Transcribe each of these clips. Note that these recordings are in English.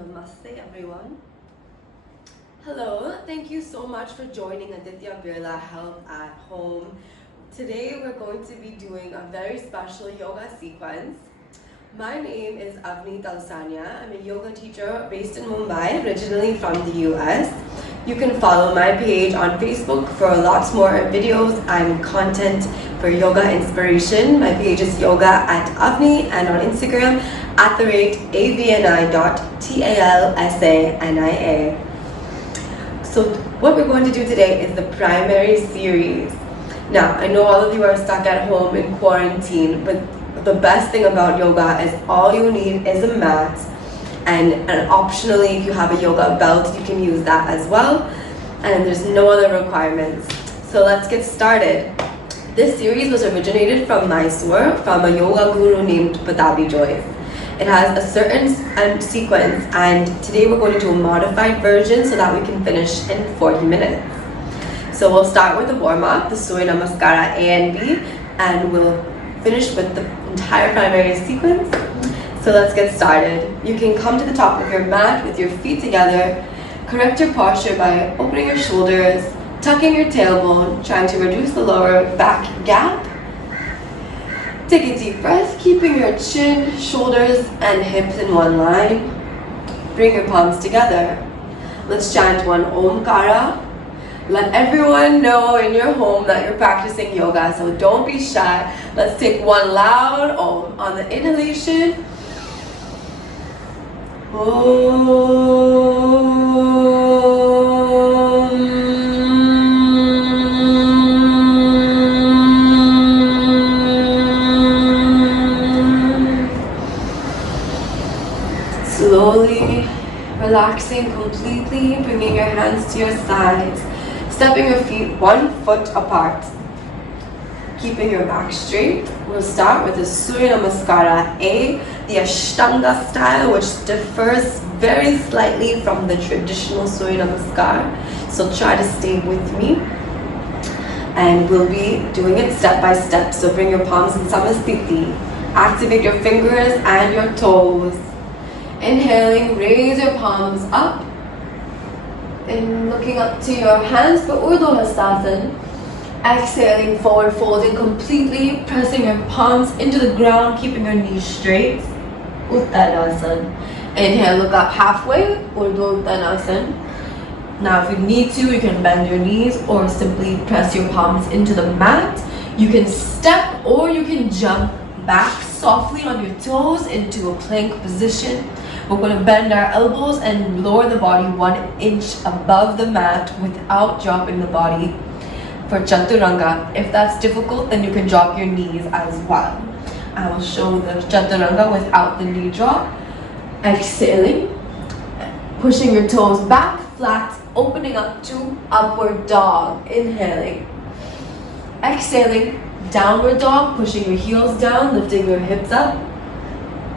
Namaste everyone. Hello, thank you so much for joining Aditya Birla Health at Home. Today we're going to be doing a very special yoga sequence. My name is Avni Talsania. I'm a yoga teacher based in Mumbai, originally from the US. You can follow my page on Facebook for lots more videos and content for yoga inspiration. My page is yoga at Avni, and on Instagram @avni.talsania. So what we're going to do today is the primary series. Now, I know all of you are stuck at home in quarantine, but the best thing about yoga is all you need is a mat, and optionally if you have a yoga belt you can use that as well, and there's no other requirements. So let's get started. This series was originated from Mysore from a yoga guru named Joyce. It has a certain sequence, and today we're going to do a modified version so that we can finish in 40 minutes. So we'll start with the warm-up, the Surya Namaskara A and B, and we'll finish with the entire primary sequence. So let's get started. You can come to the top of your mat with your feet together. Correct your posture by opening your shoulders, tucking your tailbone, trying to reduce the lower back gap. Take a deep breath, keeping your chin, shoulders, and hips in one line. Bring your palms together. Let's chant one Omkara. Let everyone know in your home that you're practicing yoga, so don't be shy. Let's take one loud Om on the inhalation. Om. Slowly relaxing completely, bringing your hands to your sides, stepping your feet 1 foot apart, keeping your back straight. We'll start with the Surya Namaskara A, the Ashtanga style, which differs very slightly from the traditional Surya Namaskar. So try to stay with me. And we'll be doing it step by step. So bring your palms in Samasthiti. Activate your fingers and your toes. Inhaling, raise your palms up. And looking up to your hands for Urdhva Hastasana. Exhaling, forward folding completely, pressing your palms into the ground, keeping your knees straight. Uttanasana. Inhale, look up halfway, Urdhva Uttanasana. Now if you need to, you can bend your knees or simply press your palms into the mat. You can step or you can jump back softly on your toes into a plank position. We're going to bend our elbows and lower the body 1 inch above the mat without dropping the body for Chaturanga. If that's difficult, then you can drop your knees as well. I will show the Chaturanga without the knee drop. Exhaling, pushing your toes back, flat, opening up to upward dog. Inhaling. Exhaling, downward dog, pushing your heels down, lifting your hips up.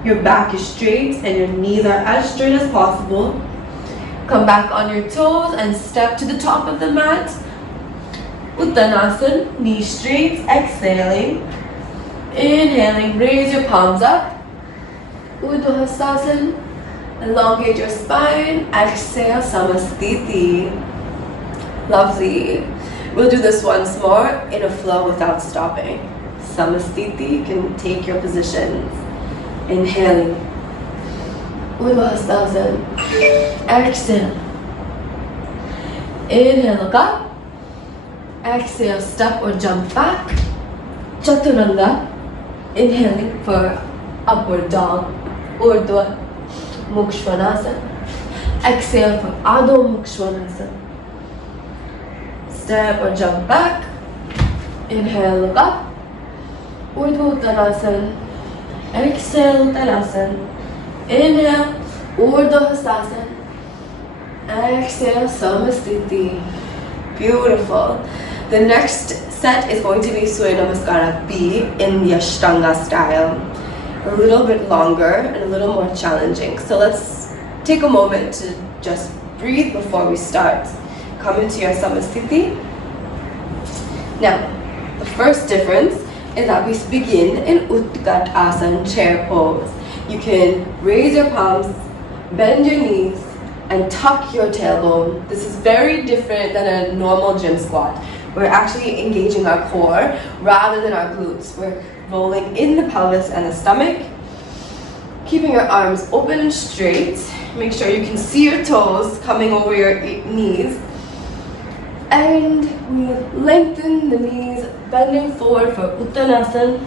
Your back is straight and your knees are as straight as possible. Come back on your toes and step to the top of the mat. Uttanasana, knees straight, exhaling. Inhaling, raise your palms up. Urdhva Hastasana, elongate your spine. Exhale, Samasthiti. Lovely. We'll do this once more in a flow without stopping. Samasthiti, you can take your positions. Inhaling. Urdhva Hastasana. Exhale. Inhale, look up. Exhale, step or jump back. Chaturanga. Inhaling for upward dog. Urdhva Mukshvanasana. Exhale for Adho Mukshvanasana. Step or jump back. Inhale, look up. Urdhva Uttanasana. Exhale, Uttanasana. Inhale, Urdhva Hastasana. Exhale, Samasthiti. Beautiful. The next set is going to be Surya Namaskara B in the Ashtanga style. A little bit longer and a little more challenging. So let's take a moment to just breathe before we start. Come into your Samasthiti. Now, the first difference is that we begin in Utkat Asana, chair pose. You can raise your palms Bend your knees and tuck your tailbone. This is very different than a normal gym squat. We're actually engaging our core rather than our glutes. We're rolling in the pelvis and the stomach, keeping your arms open and straight. Make sure you can see your toes coming over your knees. And we lengthen the knees, bending forward for Uttanasana.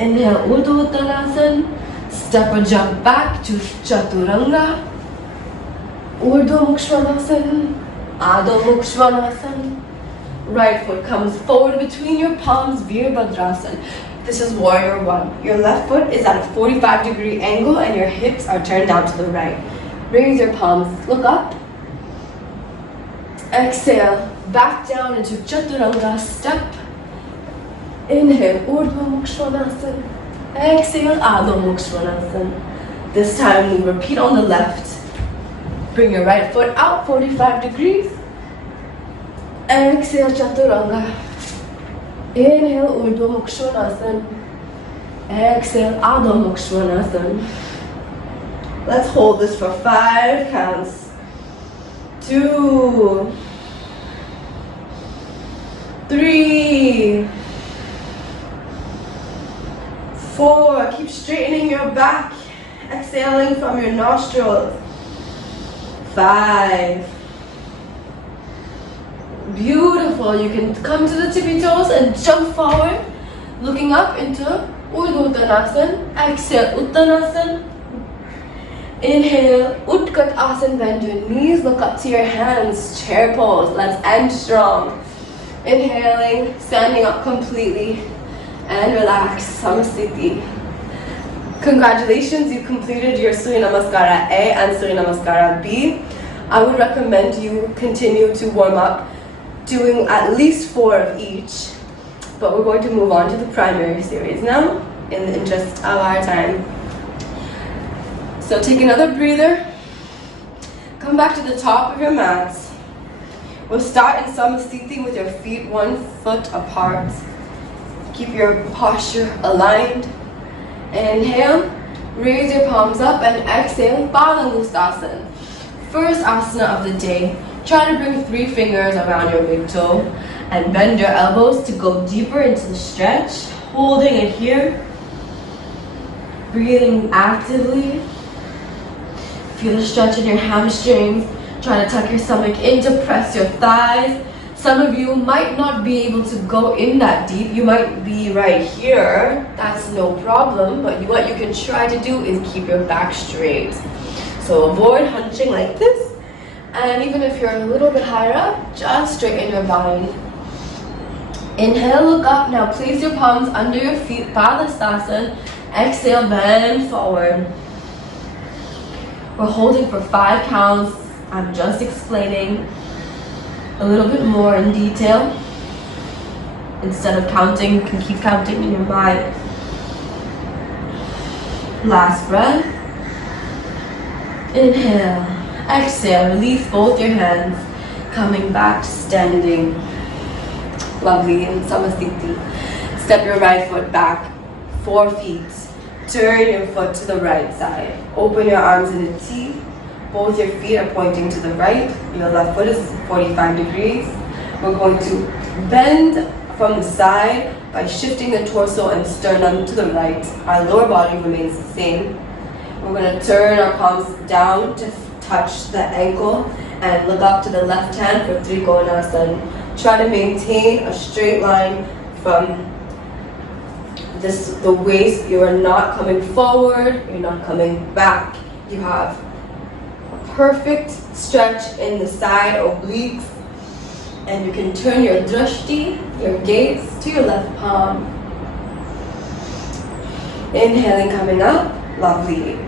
Inhale, Urdhva Uttanasana. Step or jump back to Chaturanga. Urdhva Mukha Svanasana. Adho Mukha Svanasana. Right foot comes forward between your palms, Virabhadrasana. This is Warrior One. Your left foot is at a 45-degree angle and your hips are turned down to the right. Raise your palms, look up. Exhale, back down into Chaturanga step. Inhale, Urdhva Mukha Svanasana. Exhale, Adho Mukha Svanasana. This time we repeat on the left. Bring your right foot out 45 degrees. Exhale, Chaturanga. Inhale, Urdhva Mukha Svanasana. Exhale, Adho Mukha Svanasana. Let's hold this for 5 counts. 2, 3, 4. Keep straightening your back, exhaling from your nostrils. 5. Beautiful. You can come to the tippy toes and jump forward, looking up into Urdhva Uttanasana. Exhale, Uttanasana. Inhale, Utkat Asana, bend your knees, look up to your hands, chair pose. Let's end strong. Inhaling, standing up completely, and relax, Samasthiti. Congratulations, you completed your Surya Namaskara A and Surya Namaskara B. I would recommend you continue to warm up, doing at least 4 of each. But we're going to move on to the primary series now, in the interest of our time. So take another breather. Come back to the top of your mats. We'll start in Samasthiti with your feet 1 foot apart. Keep your posture aligned. Inhale, raise your palms up, and exhale, Balanusasana. First asana of the day. Try to bring 3 fingers around your big toe and bend your elbows to go deeper into the stretch. Holding it here. Breathing actively. Feel the stretch in your hamstrings. Try to tuck your stomach in to press your thighs. Some of you might not be able to go in that deep. You might be right here. That's no problem. But what you can try to do is keep your back straight. So avoid hunching like this. And even if you're a little bit higher up, just straighten your body. Inhale, look up. Now place your palms under your feet, Padmasana. Exhale, bend forward. We're holding for 5 counts. I'm just explaining a little bit more in detail. Instead of counting, you can keep counting in your mind. Last breath. Inhale. Exhale. Release both your hands. Coming back to standing. Lovely. In Samasthiti. Step your right foot back 4 feet. Turn your foot to the right side. Open your arms in a T. Both your feet are pointing to the right. Your left foot is 45 degrees. We're going to bend from the side by shifting the torso and sternum to the right. Our lower body remains the same. We're going to turn our palms down to touch the ankle and look up to the left hand for Trikonasana. Try to maintain a straight line from the waist. You are not coming forward, you're not coming back. You have a perfect stretch in the side obliques, and you can turn your drashti, your gaze, to your left palm. Inhaling, coming up, lovely.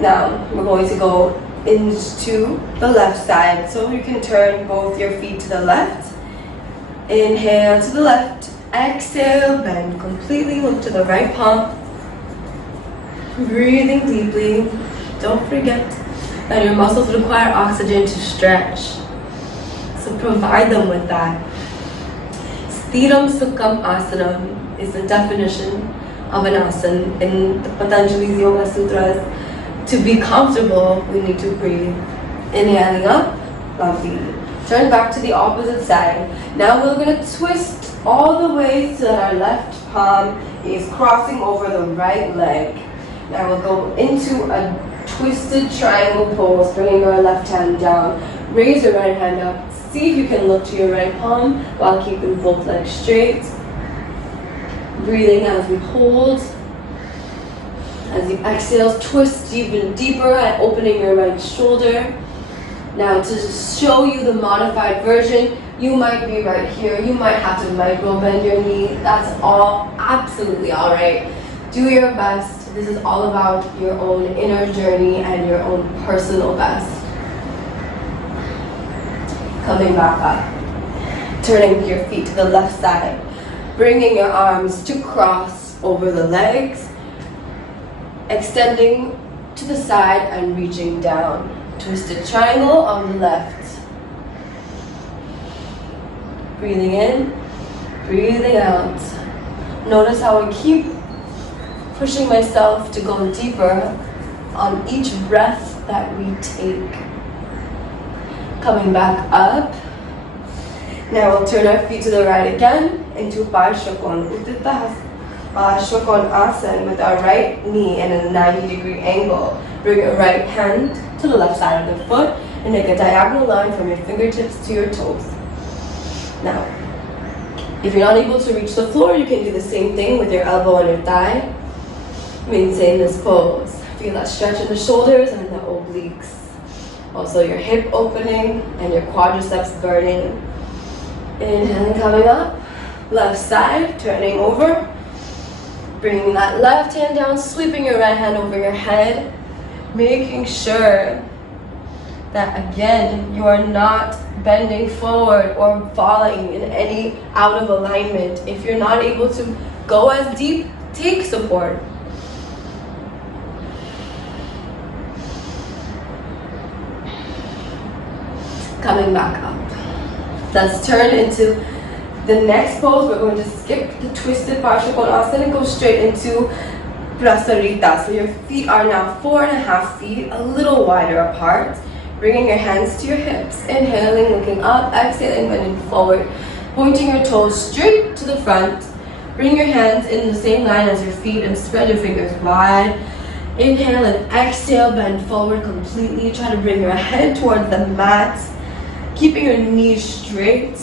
Now we're going to go into the left side, so you can turn both your feet to the left. Inhale to the left. Exhale, bend completely, look to the right palm. Breathing deeply. Don't forget that your muscles require oxygen to stretch. So provide them with that. Sthiram Sukham Asanam is the definition of an asana in the Patanjali's Yoga Sutras. To be comfortable, we need to breathe. Inhaling up, lovely. Turn back to the opposite side. Now we're going to twist all the way so that our left palm is crossing over the right leg. Now we'll go into a twisted triangle pose, bringing our left hand down. Raise your right hand up. See if you can look to your right palm while keeping both legs straight. Breathing as we hold. As you exhale, twist even deeper and opening your right shoulder. Now to show you the modified version, you might be right here. You might have to micro bend your knee. That's all absolutely all right. Do your best. This is all about your own inner journey and your own personal best. Coming back up. Turning your feet to the left side. Bringing your arms to cross over the legs. Extending to the side and reaching down. Twisted triangle on the left. Breathing in, breathing out. Notice how I keep pushing myself to go deeper on each breath that we take. Coming back up. Now we'll turn our feet to the right again into Parshvakon Asana with our right knee in a 90-degree angle. Bring your right hand to the left side of the foot and make a diagonal line from your fingertips to your toes. Now, if you're not able to reach the floor, you can do the same thing with your elbow on your thigh. Maintain this pose. Feel that stretch in the shoulders and the obliques. Also your hip opening and your quadriceps burning. Inhaling, coming up. Left side, turning over. Bringing that left hand down, sweeping your right hand over your head. Making sure that again, you are not bending forward or falling in any out of alignment. If you're not able to go as deep, take support. Coming back up. Let's turn into the next pose. We're going to skip the twisted Parshvakon and go straight into Prasarita. So your feet are now 4.5 feet, a little wider apart. Bringing your hands to your hips. Inhaling, looking up. Exhaling, bending forward. Pointing your toes straight to the front. Bring your hands in the same line as your feet and spread your fingers wide. Inhale and exhale, bend forward completely. Try to bring your head towards the mat. Keeping your knees straight.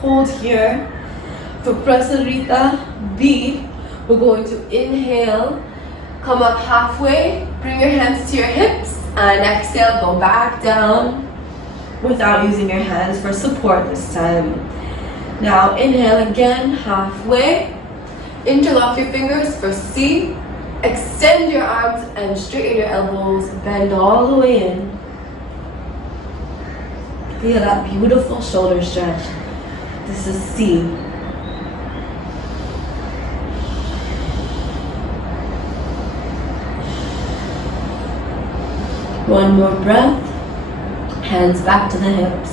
Hold here. For Prasarita B, we're going to inhale, come up halfway, bring your hands to your hips, and exhale, go back down without using your hands for support this time. Now inhale again, halfway, interlock your fingers for C, extend your arms and straighten your elbows, bend all the way in. Feel that beautiful shoulder stretch. This is C. One more breath. Hands back to the hips.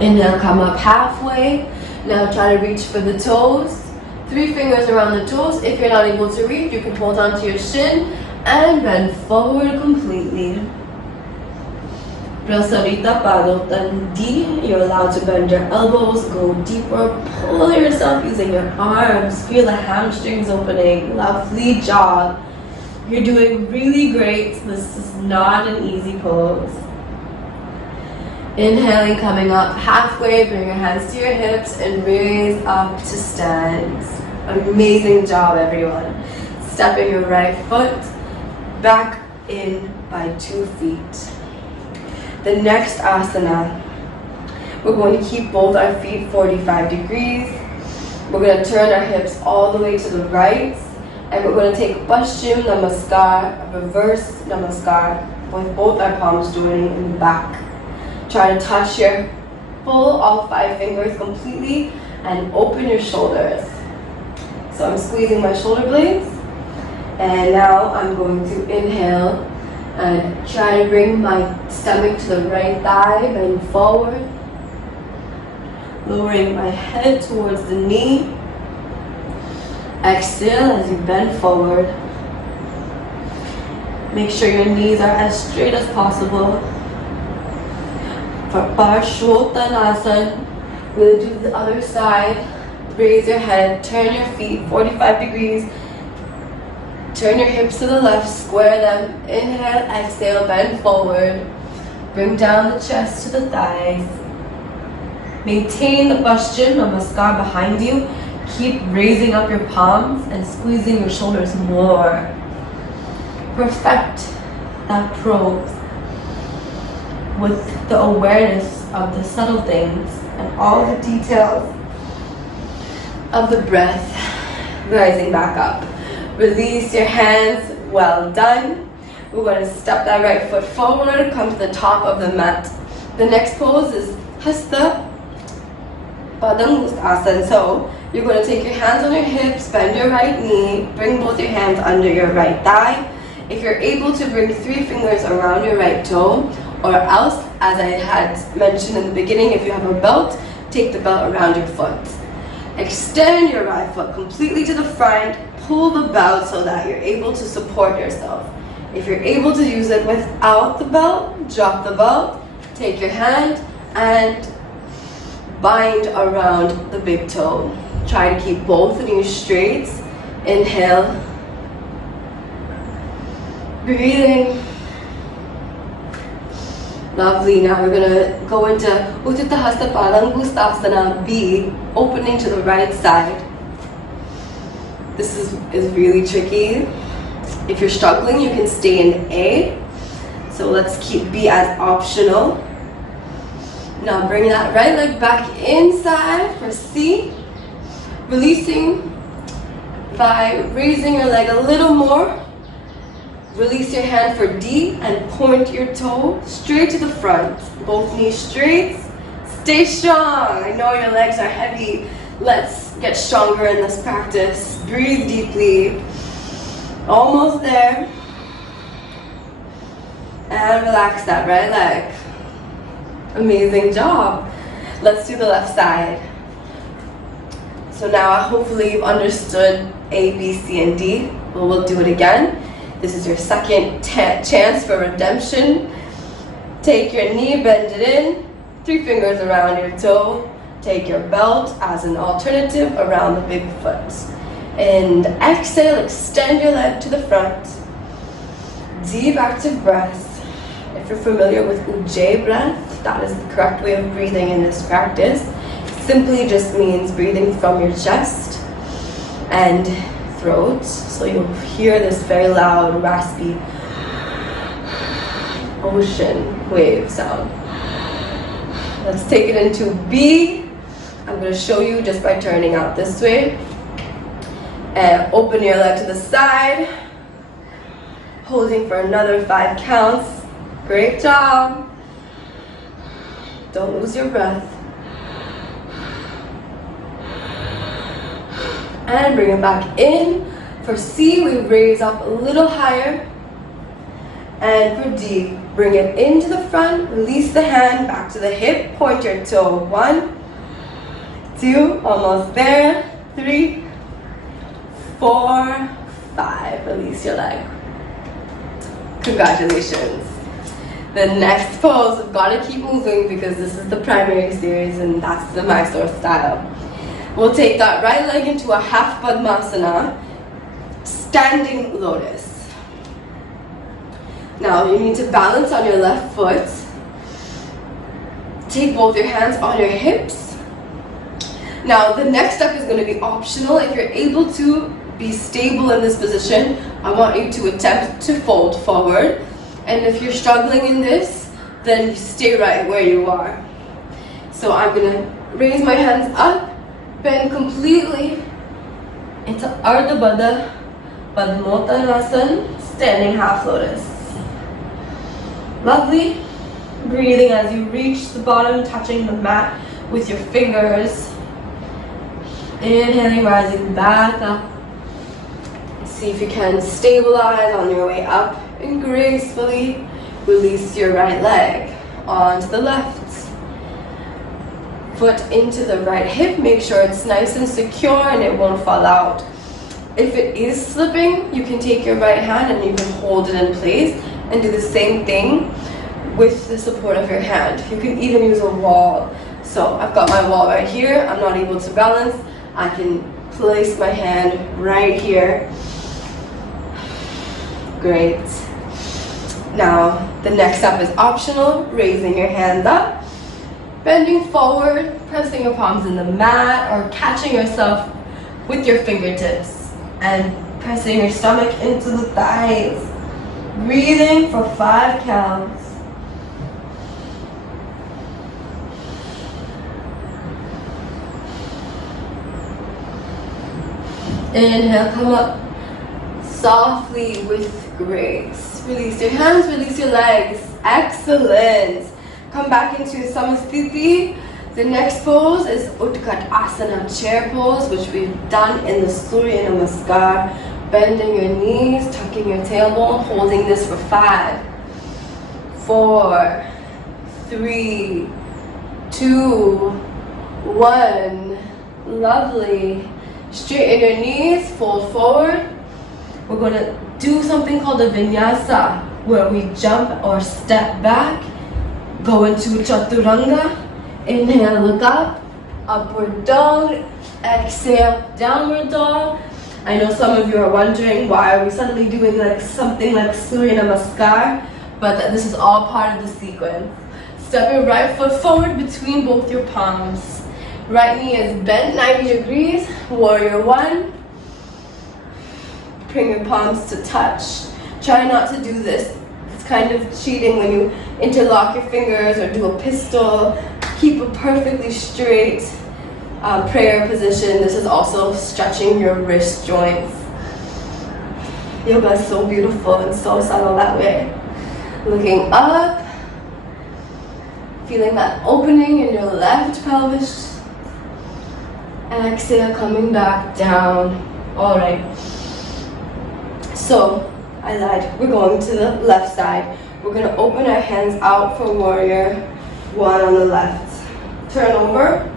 Inhale, come up halfway. Now try to reach for the toes. 3 fingers around the toes. If you're not able to reach, you can hold on to your shin and bend forward completely. Prasarita Padotan D. You're allowed to bend your elbows, go deeper, pull yourself using your arms. Feel the hamstrings opening. Lovely job. You're doing really great. This is not an easy pose. Inhaling, coming up halfway, bring your hands to your hips and raise up to stand. Amazing job, everyone. Stepping your right foot back in by 2 feet. The next asana, we're going to keep both our feet 45 degrees. We're going to turn our hips all the way to the right. And we're going to take Paschim Namaskar, reverse Namaskar, with both our palms joining in the back. Try to touch all 5 fingers completely and open your shoulders. So I'm squeezing my shoulder blades. And now I'm going to inhale and try to bring my stomach to the right thigh, bend forward. Lowering my head towards the knee. Exhale as you bend forward. Make sure your knees are as straight as possible. For Parshvottanasana, we'll do the other side. Raise your head, turn your feet 45 degrees. Turn your hips to the left, square them. Inhale, exhale, bend forward. Bring down the chest to the thighs. Maintain the Paschim Namaskar behind you. Keep raising up your palms and squeezing your shoulders more. Perfect that pose with the awareness of the subtle things and all the details of the breath. Rising back up. Release your hands. Well done. We're going to step that right foot forward, come to the top of the mat. The next pose is Hasta Padmasana. So you're going to take your hands on your hips, bend your right knee, bring both your hands under your right thigh. If you're able to bring 3 fingers around your right toe, or else, as I had mentioned in the beginning, if you have a belt, take the belt around your foot. Extend your right foot completely to the front, pull the belt so that you're able to support yourself. If you're able to use it without the belt, drop the belt, take your hand and bind around the big toe. Try to keep both knees straight. Inhale. Breathing. Lovely. Now we're going to go into Utthita Hasta Padmasana B, opening to the right side. This is really tricky. If you're struggling, you can stay in A. So let's keep B as optional. Now bring that right leg back inside for C. Releasing by raising your leg a little more. Release your hand for D and point your toe straight to the front. Both knees straight. Stay strong. I know your legs are heavy. Let's get stronger in this practice. Breathe deeply. Almost there. And relax that right leg. Amazing job. Let's do the left side. So now hopefully you've understood A, B, C, and D. We'll do it again. This is your second chance for redemption. Take your knee, bend it in. 3 fingers around your toe. Take your belt as an alternative around the big foot. And exhale, extend your leg to the front. Deep active breath. If you're familiar with Ujjayi breath, that is the correct way of breathing in this practice. Simply just means breathing from your chest and throat. So you'll hear this very loud, raspy ocean wave sound. Let's take it into B. I'm going to show you just by turning out this way. And open your leg to the side. Holding for another 5 counts. Great job. Don't lose your breath. And bring it back in. For C, we raise up a little higher. And for D, bring it into the front. Release the hand back to the hip. Point your toe. 1, 2, almost there. 3, 4, 5. Release your leg. Congratulations. The next pose, we've got to keep moving because this is the primary series and that's the Mysore style. We'll take that right leg into a half Padmasana, standing lotus. Now you need to balance on your left foot. Take both your hands on your hips. Now the next step is going to be optional. If you're able to be stable in this position, I want you to attempt to fold forward. And if you're struggling in this, then you stay right where you are. So I'm going to raise my hands up, bend completely into Ardha Baddha Padmasana, standing half lotus. Lovely. Breathing as you reach the bottom, touching the mat with your fingers. Inhaling, rising back up. See if you can stabilize on your way up and gracefully release your right leg onto the left. Foot into the right hip. Make sure it's nice and secure and it won't fall out. If it is slipping, you can take your right hand and you can hold it in place and do the same thing with the support of your hand. You can even use a wall. So I've got my wall right here. I'm not able to balance. I can place my hand right here. Great. Now, the next step is optional, raising your hand up, bending forward, pressing your palms in the mat, or catching yourself with your fingertips and pressing your stomach into the thighs. Breathing for 5 counts. Inhale, come up softly with grace. Release your hands, release your legs. Excellent. Come back into Samasthiti. The next pose is Utkatasana, chair pose, which we've done in the Surya Namaskar. Bending your knees, tucking your tailbone, holding this for 5, 4, 3, 2, 1. Lovely. Straighten your knees, fold forward. We're going to do something called a vinyasa, where we jump or step back, go into chaturanga. Inhale, look up, upward dog. Exhale, downward dog. I know some of you are wondering why are we suddenly doing like something like Surya Namaskar, but this is all part of the sequence. Step your right foot forward between both your palms. Right knee is bent 90 degrees, warrior 1. Bring your palms to touch. Try not to do this. It's kind of cheating when you interlock your fingers or do a pistol. Keep a perfectly straight prayer position. This is also stretching your wrist joints. Yoga is so beautiful and so subtle that way. Looking up, feeling that opening in your left pelvis. Exhale, coming back down. All right. So, I lied. We're going to the left side. We're going to open our hands out for warrior 1 on the left. Turn over.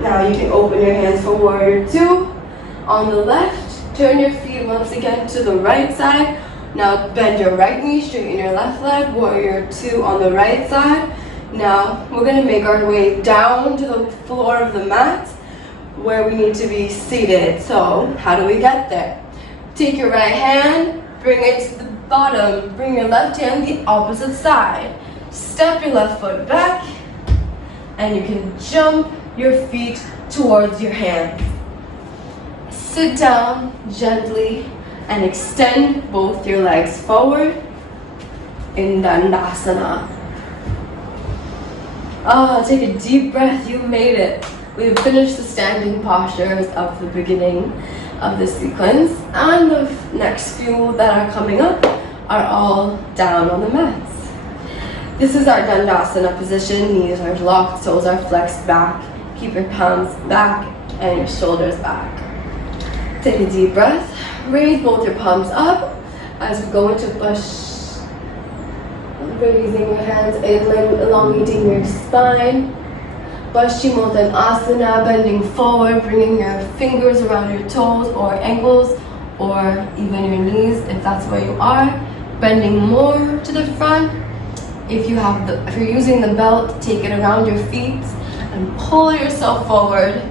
Now you can open your hands for warrior 2 on the left. Turn your feet once again to the right side. Now bend your right knee, straighten your left leg. Warrior 2 on the right side. Now we're going to make our way down to the floor of the mat where we need to be seated. So how do we get there? Take your right hand, bring it to the bottom. Bring your left hand the opposite side. Step your left foot back and you can jump your feet towards your hands. Sit down gently and extend both your legs forward in Dandasana. Take a deep breath, you made it. We've finished the standing postures of the beginning of the sequence, and the next few that are coming up are all down on the mats. This is our Dandasana position. Knees are locked, toes are flexed back. Keep your palms back and your shoulders back. Take a deep breath. Raise both your palms up as we go into push. Raising your hands, elongating your spine. Paschimottanasana, bending forward, bringing your fingers around your toes or ankles or even your knees if that's where you are. Bending more to the front. If you're using the belt, take it around your feet and pull yourself forward.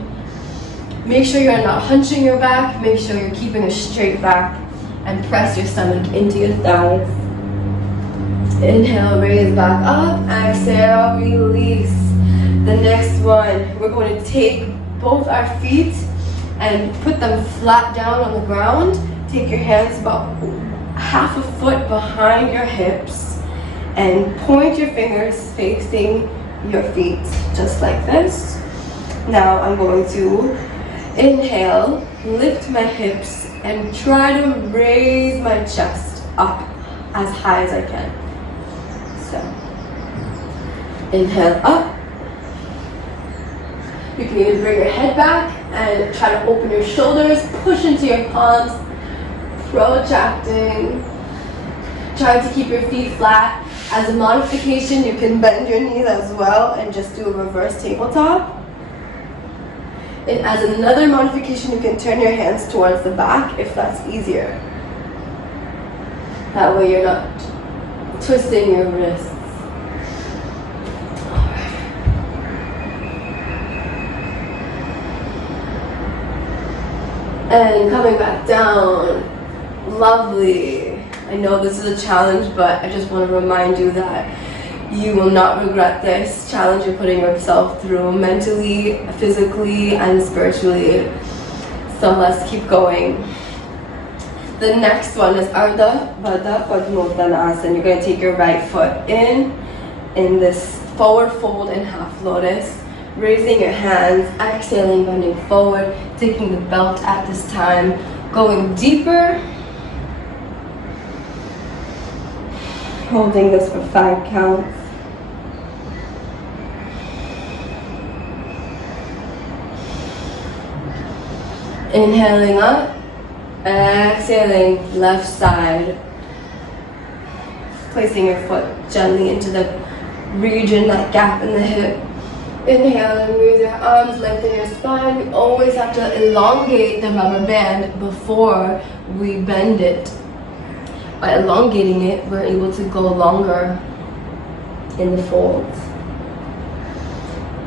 Make sure you're not hunching your back. Make sure you're keeping a straight back and press your stomach into your thighs. Inhale, raise back up. Exhale, release. The next one, we're going to take both our feet and put them flat down on the ground. Take your hands about half a foot behind your hips and point your fingers facing your feet, just like this. Now I'm going to inhale, lift my hips, and try to raise my chest up as high as I can. So, inhale up. You can even bring your head back and try to open your shoulders, push into your palms, protracting. Try to keep your feet flat. As a modification, you can bend your knees as well and just do a reverse tabletop. And as another modification, you can turn your hands towards the back if that's easier. That way you're not twisting your wrists. And coming back down. Lovely. I know this is a challenge, but I just want to remind you that you will not regret this challenge you're putting yourself through mentally, physically, and spiritually. So let's keep going. The next one is Ardha Baddha Padmasana. You're going to take your right foot in this forward fold in half lotus. Raising your hands, exhaling, bending forward, taking the belt at this time, going deeper. Holding this for 5 counts. Inhaling up, exhaling, left side. Placing your foot gently into the region, that gap in the hip. Inhale and raise your arms, lengthen your spine. We always have to elongate the rubber band before we bend it. By elongating it, we're able to go longer in the folds.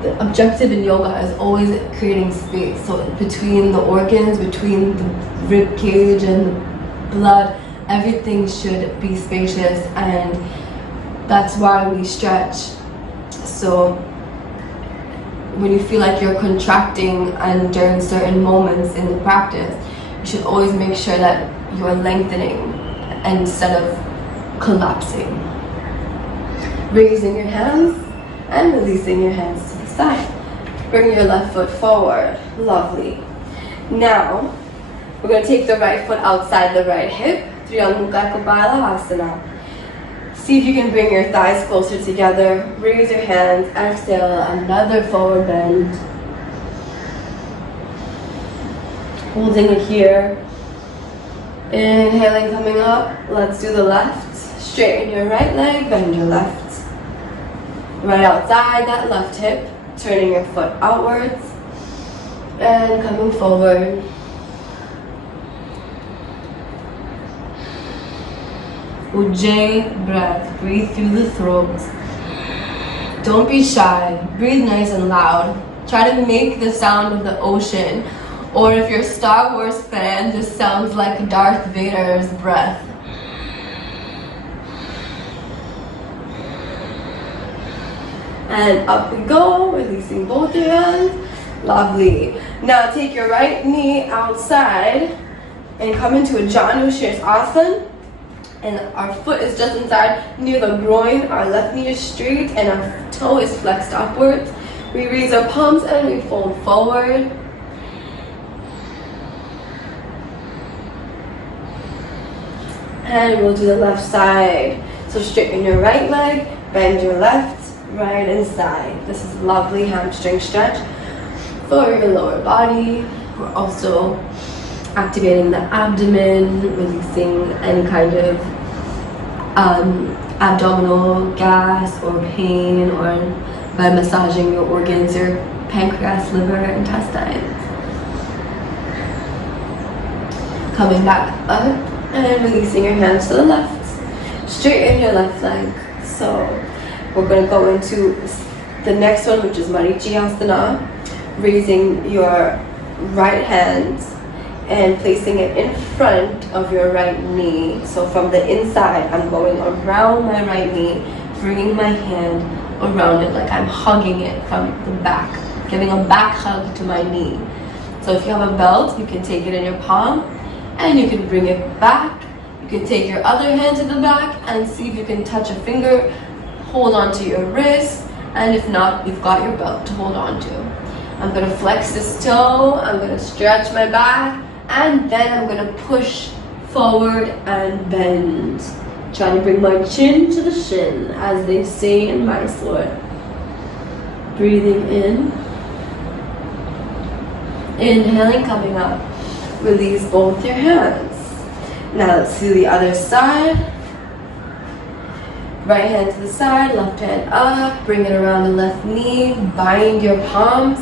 The objective in yoga is always creating space. So between the organs, between the rib cage and the blood, everything should be spacious, and that's why we stretch. So when you feel like you're contracting and during certain moments in the practice, you should always make sure that you're lengthening instead of collapsing. Raising your hands and releasing your hands to the side. Bring your left foot forward. Lovely. Now, we're going to take the right foot outside the right hip. Triyanmukha Kapala Asana. See if you can bring your thighs closer together. Raise your hands. Exhale, another forward bend. Holding it here. Inhaling, coming up. Let's do the left. Straighten your right leg, bend your left. Right outside that left hip. Turning your foot outwards. And coming forward. Ujjayi breath. Breathe through the throat. Don't be shy. Breathe nice and loud. Try to make the sound of the ocean. Or if you're a Star Wars fan, this sounds like Darth Vader's breath. And up we go, releasing both your hands. Lovely. Now take your right knee outside and come into a Janu Shirsasana. And our foot is just inside near the groin. Our left knee is straight and our toe is flexed upwards. We raise our palms and we fold forward. And we'll do the left side. So straighten your right leg, bend your left, right and side. This is lovely hamstring stretch for your lower body. We're also activating the abdomen, releasing any kind of abdominal gas or pain, or by massaging your organs, your pancreas, liver, intestines. Coming back up and releasing your hands to the left. Straighten your left leg. So we're going to go into the next one, which is Marichyasana. Raising your right hand and placing it in front of your right knee. So from the inside, I'm going around my right knee, bringing my hand around it like I'm hugging it from the back, giving a back hug to my knee. So if you have a belt, you can take it in your palm and you can bring it back. You can take your other hand to the back and see if you can touch a finger, hold on to your wrist, and if not, you've got your belt to hold on to. I'm going to flex this toe, I'm going to stretch my back, and then I'm going to push forward and bend. Trying to bring my chin to the shin, as they say in Mysore. Breathing in. Inhaling, coming up. Release both your hands. Now let's do the other side. Right hand to the side, left hand up. Bring it around the left knee. Bind your palms.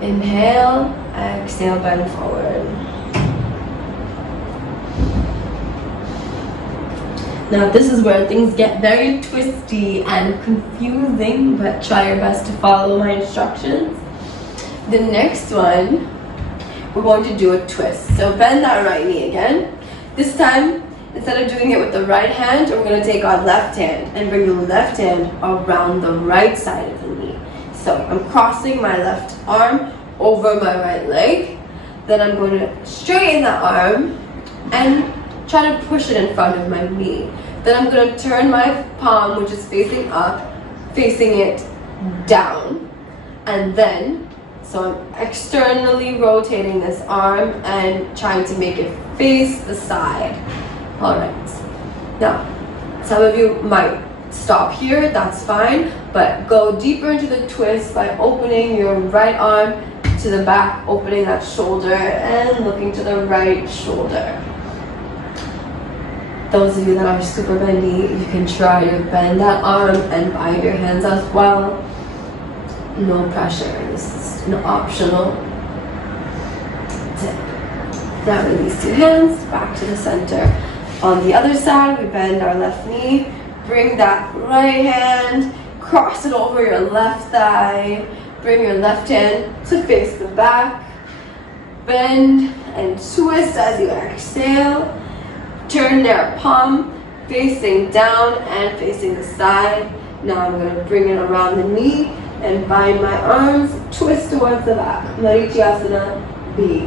Inhale. Exhale, bend forward. Now this is where things get very twisty and confusing, but try your best to follow my instructions. The next one, we're going to do a twist. So bend that right knee again. This time, instead of doing it with the right hand, we're going to take our left hand and bring the left hand around the right side of the knee. So I'm crossing my left arm over my right leg. Then I'm going to straighten the arm and try to push it in front of my knee. Then I'm going to turn my palm, which is facing up, facing it down. And then, so I'm externally rotating this arm and trying to make it face the side. Alright. Now, some of you might stop here, that's fine, but go deeper into the twist by opening your right arm to the back, opening that shoulder and looking to the right shoulder. Those of you that are super bendy, you can try to bend that arm and bind your hands as well. No pressure, this is an optional tip. Now release your hands back to the center. On the other side, we bend our left knee, bring that right hand, cross it over your left thigh, bring your left hand to face the back, bend and twist as you exhale. Turn their palm facing down and facing the side. Now I'm going to bring it around the knee and bind my arms, twist towards the back. Marichyasana B.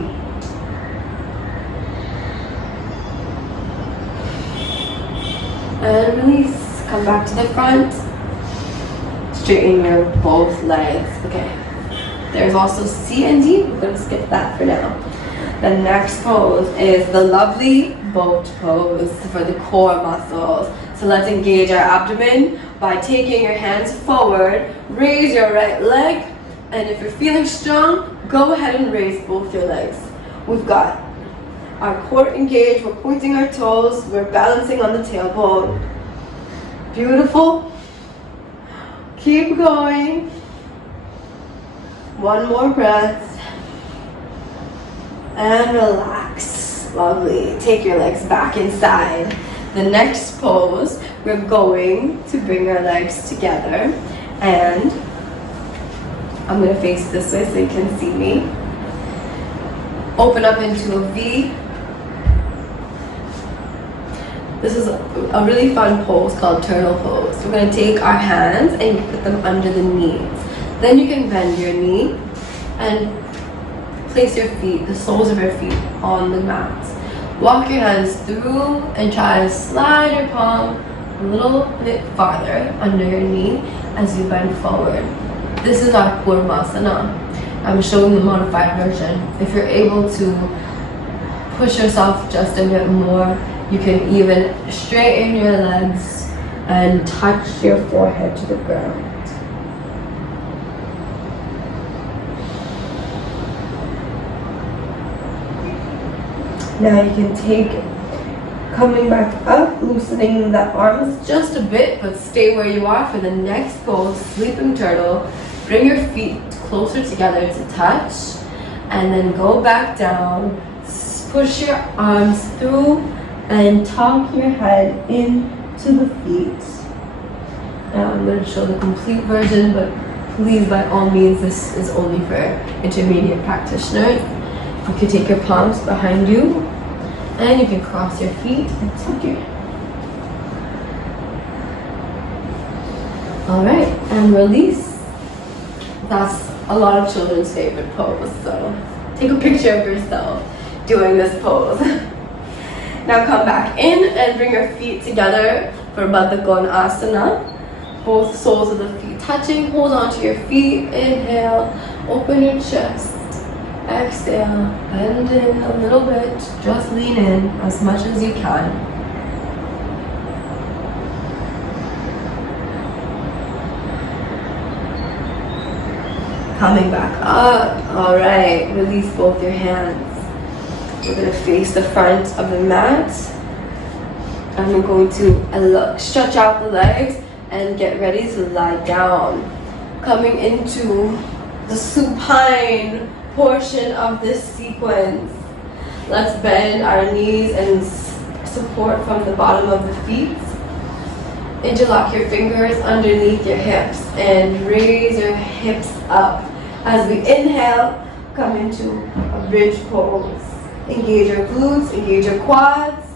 And release. Come back to the front. Straighten your both legs. Okay. There's also C and D. We're going to skip that for now. The next pose is the lovely boat pose for the core muscles. So let's engage our abdomen by taking your hands forward, raise your right leg, and if you're feeling strong, go ahead and raise both your legs. We've got our core engaged, we're pointing our toes, we're balancing on the tailbone. Beautiful. Keep going. One more breath. And relax. Lovely. Take your legs back inside. The next pose, we're going to bring our legs together and I'm going to face this way so you can see me. Open up into a V. This is a really fun pose called turtle pose. We're going to take our hands and you put them under the knees. Then you can bend your knee and place your feet, the soles of your feet, on the mat. Walk your hands through and try to slide your palm a little bit farther under your knee as you bend forward. This is our Padmasana. I'm showing the modified version. If you're able to push yourself just a bit more, you can even straighten your legs and touch your forehead to the ground. Now you can take, coming back up, loosening the arms just a bit, but stay where you are for the next pose, sleeping turtle. Bring your feet closer together to touch, and then go back down. Push your arms through and tuck your head into the feet. Now I'm going to show the complete version, but please, by all means, this is only for intermediate practitioners. You can take your palms behind you and you can cross your feet and tuck your head. Alright, and release. That's a lot of children's favorite pose, so take a picture of yourself doing this pose. Now come back in and bring your feet together for Asana. Both soles of the feet touching. Hold on to your feet. Inhale, open your chest. Exhale, bend in a little bit. Just lean in as much as you can. Coming back up. Alright, release both your hands. We're going to face the front of the mat. And we're going to stretch out the legs and get ready to lie down. Coming into the supine portion of this sequence. Let's bend our knees and support from the bottom of the feet. Interlock your fingers underneath your hips and raise your hips up. As we inhale, come into a bridge pose. Engage your glutes, engage your quads.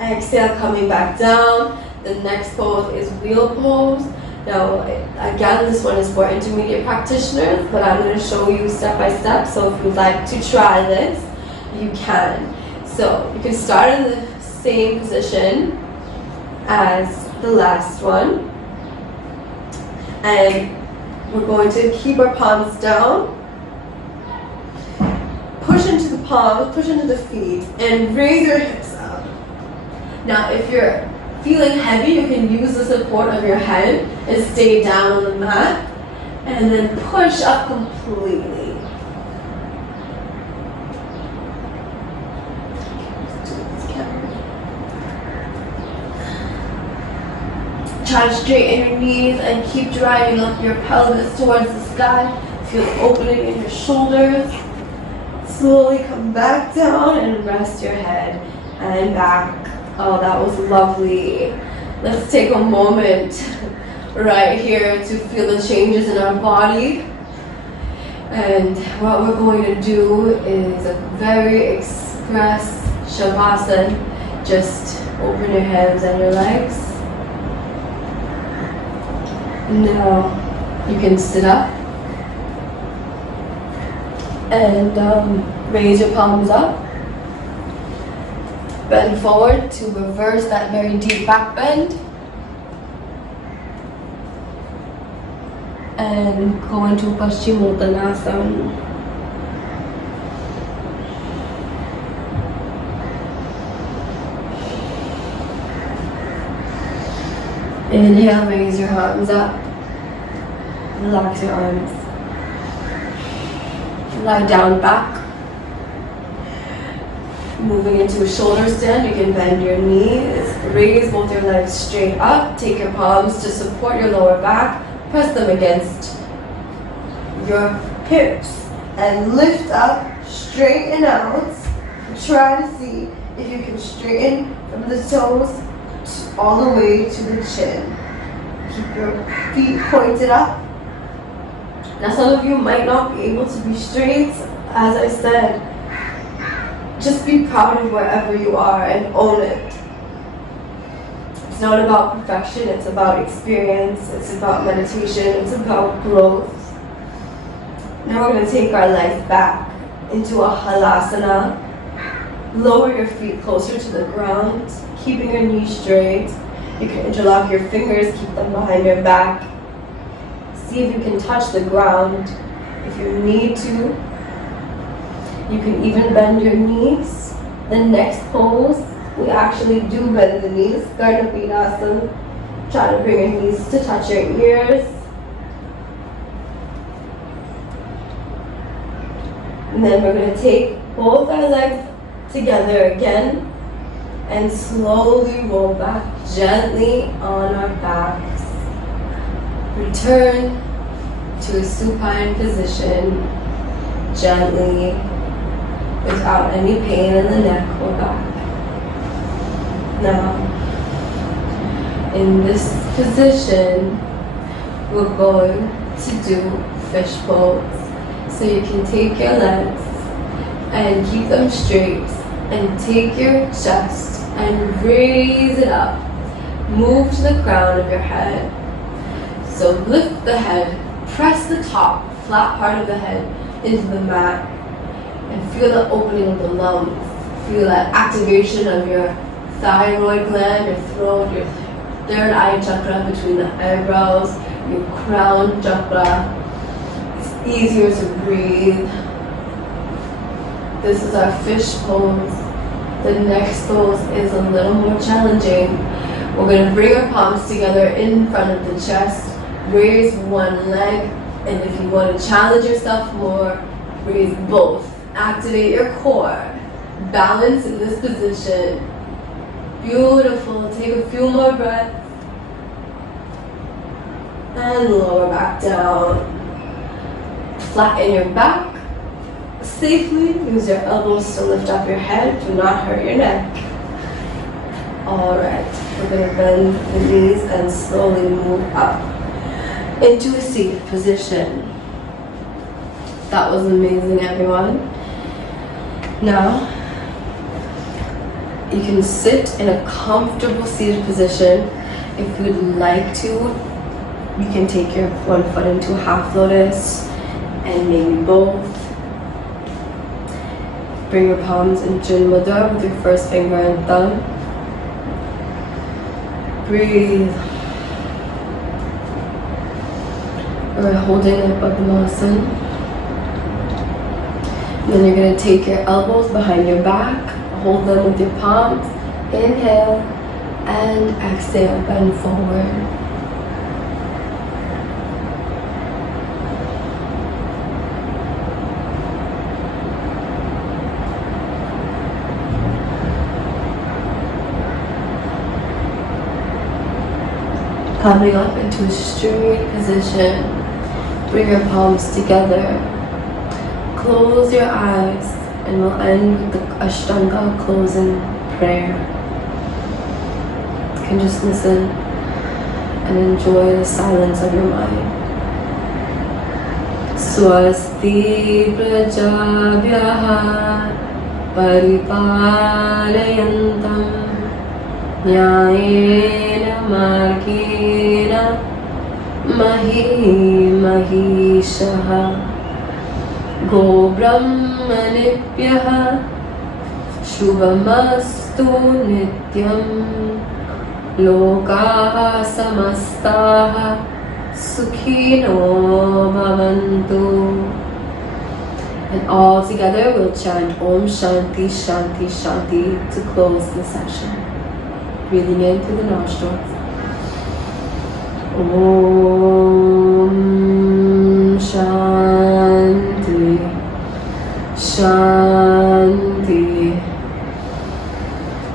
Exhale, coming back down. The next pose is wheel pose. Now, again, this one is for intermediate practitioners, but I'm going to show you step by step. So if you'd like to try this, you can. So you can start in the same position as the last one. And we're going to keep our palms down. Push into the palms, push into the feet, and raise your hips up. Now, if you're feeling heavy, you can use the support of your head and stay down on the mat. And then push up completely. Try to straighten your knees and keep driving up your pelvis towards the sky. Feel opening in your shoulders. Slowly come back down and rest your head and back. Oh, that was lovely. Let's take a moment right here to feel the changes in our body. And what we're going to do is a very express Shavasan. Just open your hands and your legs. Now you can sit up and raise your palms up. Bend forward to reverse that very deep back bend. And go into Padmasana. Inhale, raise your arms up. Relax your arms. Lie down back. Moving into a shoulder stand, you can bend your knees. Raise both your legs straight up. Take your palms to support your lower back. Press them against your hips. And lift up, straighten out. Try to see if you can straighten from the toes all the way to the chin. Keep your feet pointed up. Now some of you might not be able to be straight. As I said, just be proud of wherever you are and own it. It's not about perfection, it's about experience, it's about meditation, it's about growth. Now we're going to take our legs back into a halasana. Lower your feet closer to the ground, keeping your knees straight. You can interlock your fingers, keep them behind your back. See if you can touch the ground. If you need to, you can even bend your knees. The next pose, we actually do bend the knees. Padmasana. Try to bring your knees to touch your ears. And then we're going to take both our legs together again and slowly roll back gently on our backs. Return to a supine position gently without any pain in the neck or back. Now, in this position, we're going to do fishbowls. So you can take your legs and keep them straight and take your chest and raise it up. Move to the crown of your head. So lift the head, press the top, flat part of the head into the mat and feel the opening of the lungs. Feel that activation of your thyroid gland, your throat, your third eye chakra between the eyebrows, your crown chakra. It's easier to breathe. This is our fish pose. The next pose is a little more challenging. We're going to bring our palms together in front of the chest. Raise one leg, and if you want to challenge yourself more, raise both. Activate your core. Balance in this position. Beautiful. Take a few more breaths. and lower back down. Flatten your back safely. Use your elbows to lift up your head. Do not hurt your neck. Alright, we're going to bend the knees and slowly move up into a seated position. That was amazing, everyone. Now, you can sit in a comfortable seated position. If you'd like to, you can take your one foot into a half lotus and maybe both. Bring your palms in Chin Mudra with your first finger and thumb. Breathe. We're holding at Padmasana. Then you're going to take your elbows behind your back, hold them with your palms, inhale, and exhale, bend forward. Coming up into a straight position, bring your palms together. Close your eyes and we'll end with the Ashtanga closing prayer. You can just listen and enjoy the silence of your mind. Swasti prajabhyaha paripalayantam nyayena margena mahi mahishaha Go Brahmanibhyaha Shubhamastu Nityam Lokaha Samastaha Sukhino Bhavantu. And all together we'll chant Om Shanti Shanti Shanti to close the session. Breathing in through the nostrils. Om Shanti Shanti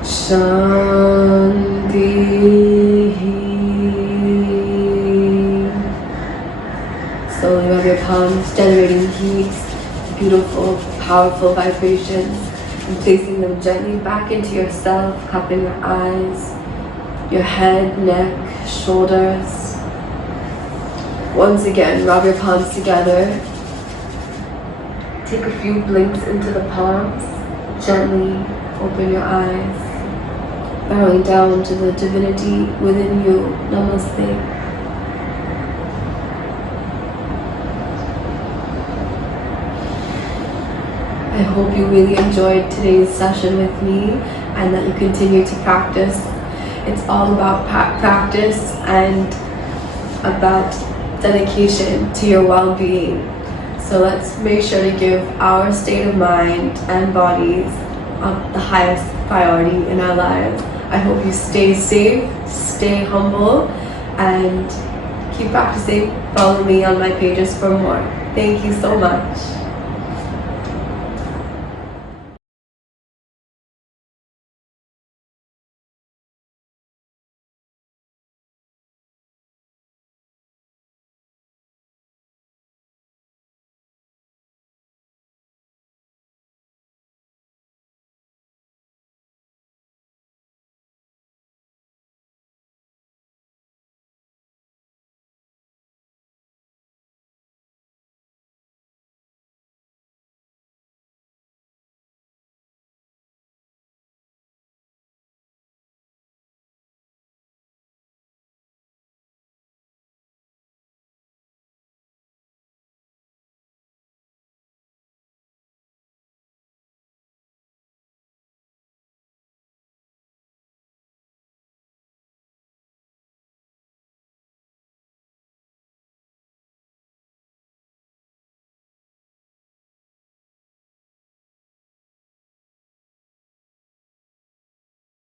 Shanti. Slowly rub your palms, generating heat, beautiful, powerful vibrations, and placing them gently back into yourself, cupping your eyes, your head, neck, shoulders. Once again, rub your palms together. Take a few blinks into the palms. Gently open your eyes. Bowing down to the divinity within you. Namaste. I hope you really enjoyed today's session with me and that you continue to practice. It's all about practice and about dedication to your well-being. So let's make sure to give our state of mind and bodies the highest priority in our lives. I hope you stay safe, stay humble, and keep practicing. Follow me on my pages for more. Thank you so much.